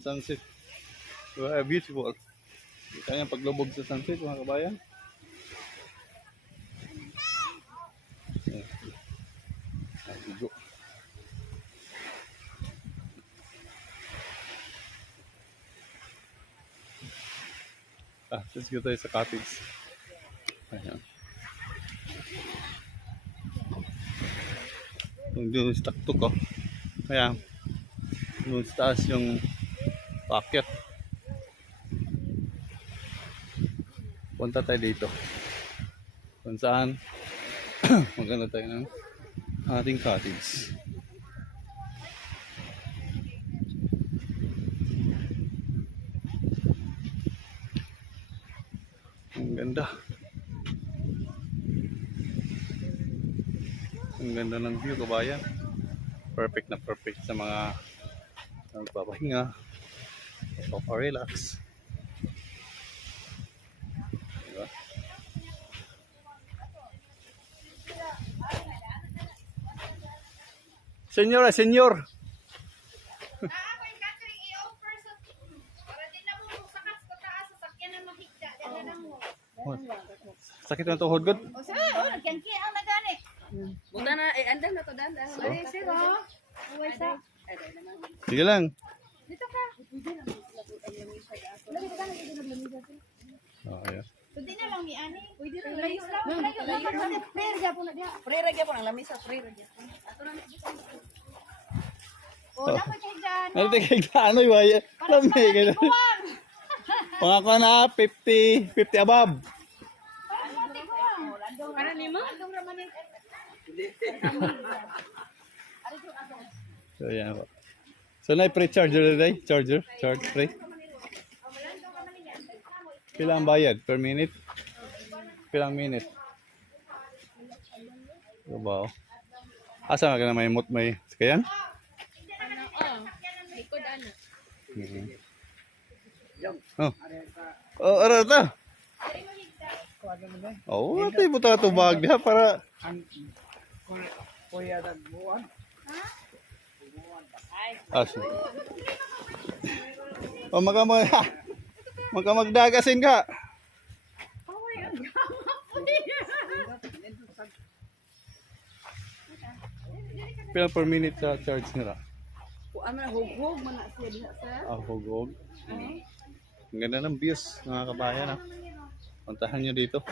ng sunset. Beautiful. Kita niya paglubog sa sunset mga kabayan. Go. Let's go tayo sa cottage. Ayan. Doon sa taktok ko. Kaya doon sa taas yung packet. Punta tayo dito. Kung saan maganda tayo ng ating cottage. Ang ganda. Ang ganda ng view, kabayan. Perfect na perfect sa mga nagpapahinga, magpapa-relax. Diba? Senyora, senyor. Sakit na tuhod gud. O sa, nagkangki ang nagani. Buda na, andan na to, dandan. Ay, siro. Uway sa. Sige lang. Dito ka. Oh, yeah. Pwede na lang ni ani. Pwede na layo lang. Layo. Prayer gyapon na diha. Prayer gyapon ang lamisa, prayer gyapon. Ato na dito. O, dapat kay dyan. Ano tayo kaya ano yung waya? Lami ka na. Mga ko na 50 above. Para lima? So yan po. So na-pre charger na day? Charge pre. Pilang bayad per minute? Pilang minute? So ba? Asa ka na may kaya? Likod ano? Oh. Oh, ara ta. Oh, ito yung buta tubag niya para Kuya dagbuan. aso. Oh, magdagasin ka. Pila per minute sa charge nila? Kuan man hugog man na siya diha sir. Ah, hugog. Ang ganda ng views, mga kabayan. Puntahan nyo dito.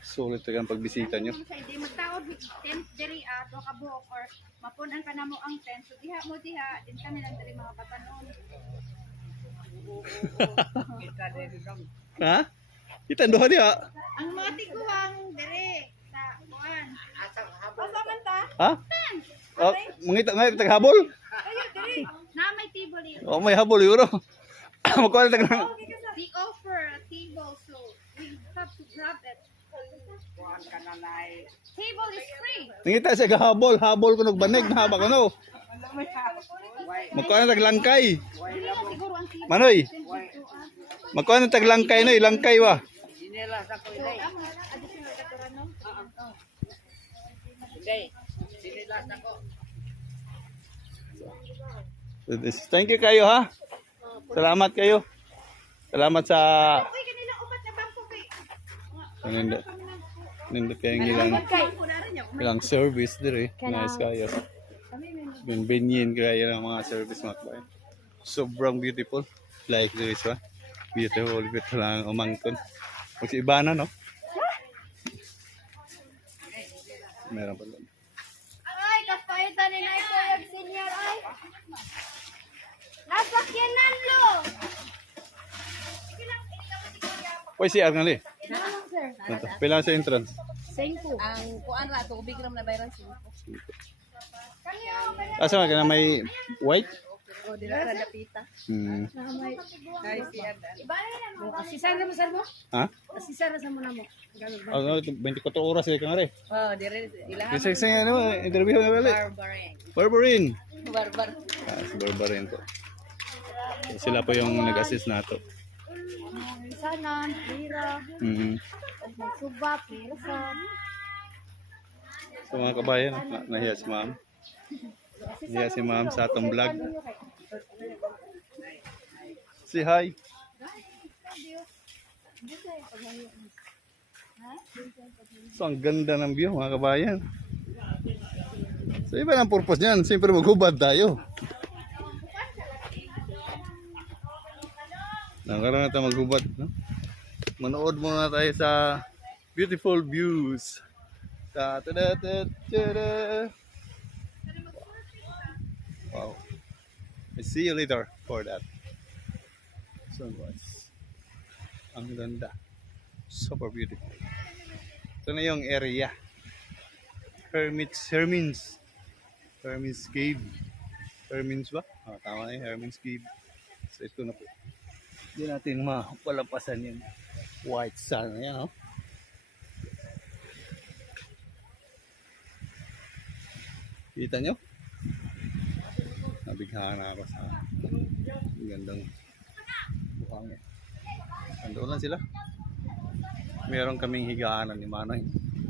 Sulit talagang pagbisita nyo. Di magtaod tent diri ato ka buhok or mapunan ka namo ang tent. So diha mo diha, din kami lang diri mga batanon. Kita din kang Ha? Kita doha diha. Ang mga tiguang diri sa kuan. Asa man ta? Ha? Oh, mangita nga taghabol. Ayo diri. Na may table dito. Oh, may habol yun. Magkuha na tag They offer a table so we have to grab it. kuan kanalay. Table is free. Nangita siya gahabol, habol ko nagbanig na haba ko no. Magkuha na taglangkay. Dili na siguro ang table. Manoy, magkuha na taglangkay no, ilangkay wa. Dinela sa ko day. Ang mga additional katuran no? Day. Dinela sa ko. Thank you kayo ha. Salamat kayo. Salamat sa Uy, kanila upat na bangko kay. nindot kayong ilang service dire. Nice kayo. Binbinyin kaya ng mga service mga kabayan. Sobrang beautiful. Like this one. Beautiful lang umangton. Kasi iba na no? Meron pa lang. Ay, kapaitan ni na ito yung senior ay. Nasakyanan lo. Pwede siya nga li. Naman sir. Pilang sa entrance. 5. Ang kuan ra tubig ram na bayran 5. Asa ka na may white? O dira ra dapita. Dai siya dan. Asisar na mo sir mo? Ha? Asisar sa mo na mo. Ano 24 oras eh kang are. Oh, dire ilahan. Kasi ano, interview na wala. Barbaring. Barbarin. Barbar. Si Barbarin po. Sila po yung nag-assist nato. Sanan, lira, magsubak, nilasan. So mga kabayan, nahiya si ma'am. Nahiya si ma'am sa atong vlog. Say hi. So, ang ganda ng view mga kabayan. So, iba ang purpose niyan. Siyempre maghubad tayo. Nakaroon na tayo maghubad. No? Manood muna tayo sa beautiful views. Ta-da-da-da-da. Wow. I see you later for that. Sunrise. Ang ganda. Super beautiful. Ito na yung area. Hermins Cave. Hermins ba? Oh, tama na yung Hermins Cave. So ito na po. Hindi natin mapalampasan yung white sand. Ayan, oh. Kita nyo? Nabighaan na ako sa gandang buhangin. Nandoon lang sila. Meron kaming higaanan ni Manoy.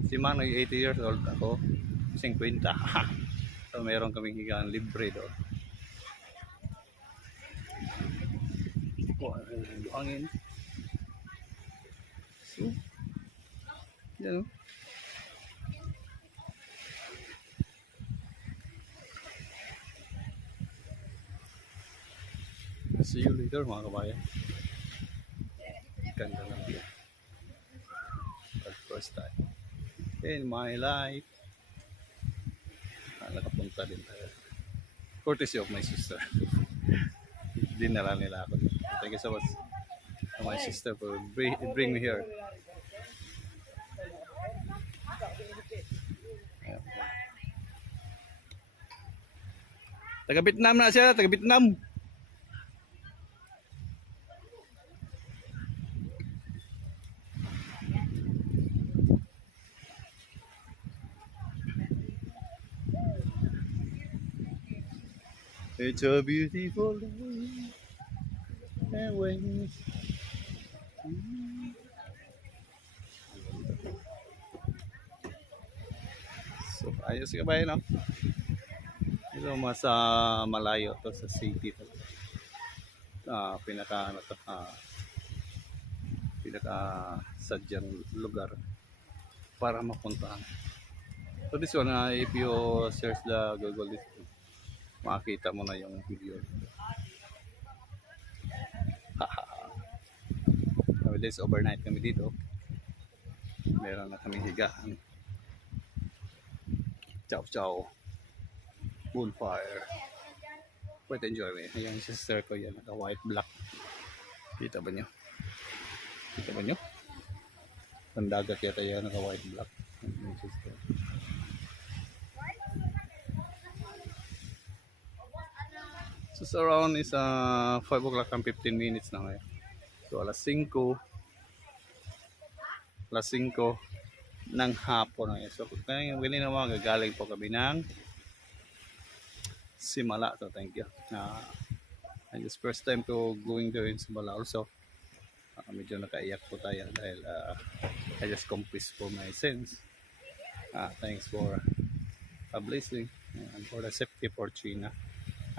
Si Manoy 80 years old, ako 50. So meron kaming higaan libre doon. Buhangin. So, yan o. See you later mga kabayan. Ganda ng view. For the first time in my life. Nakapunta din tayo. Courtesy of my sister. Dinala nila ako. Thank you so much to my sister for bring me here. Taga Vietnam na siya, taga Vietnam. It's a beautiful day. And when so, ayos ka ba yun, no? Ito mas malayo to sa city to. Pinaka ano to, pinaka sadyang lugar para mapuntahan. So this one, if you search the Google list, makikita mo na yung video. This overnight kami dito. Meron na kaming higaan. Chow chow. Bonfire. Quite enjoy me. Yung sister ko yan, naka white black. Kita ba nyo? Kita ba nyo? Pandagat yata yan, naka white black. Yung sister. So around is 5 o'clock and 15 minutes na ngayon. So alas 5 ng hapon na yun. So ngayon na mga gagaling po kami ng Simala. So thank you. And this first time ko going there in Simala also. Medyo nakaiyak po tayo dahil I just confessed for my sins. Thanks for a blessing and for the safety for China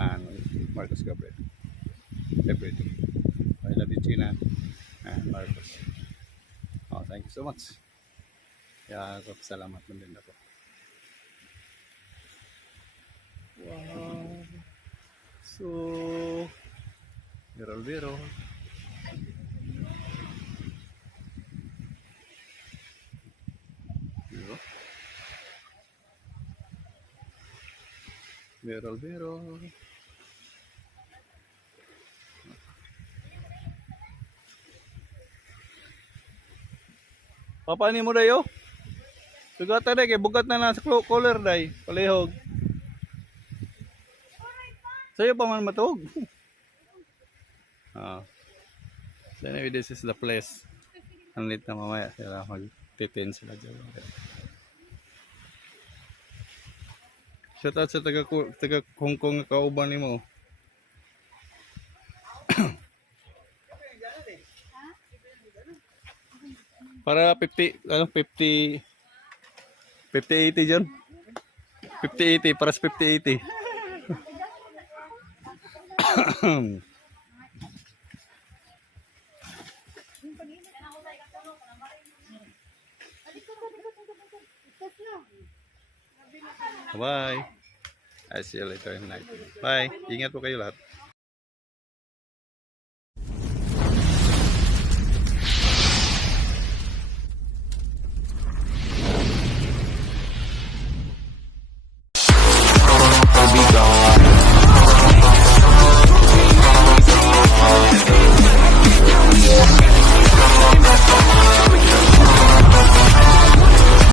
and Marcos Gabriel. Everything. I love you, China and Marcos. Thank you so much. Kaya salamat mo din ako. Wow. So, biro. Biro. Papanin mo dayo? Sugatan na kay bugat na sa collar day, palihog. Sa'yo pa man matug. So anyway, this is the place. Ang late na mamaya sila mag-titin sila dyan. Shout out sa taga Hong Kong na kauban ni mo. Para 50 80 dyan. 50-80, para sa 50-80. Bye. I see you later in night. Bye. Ingat po kayo lahat.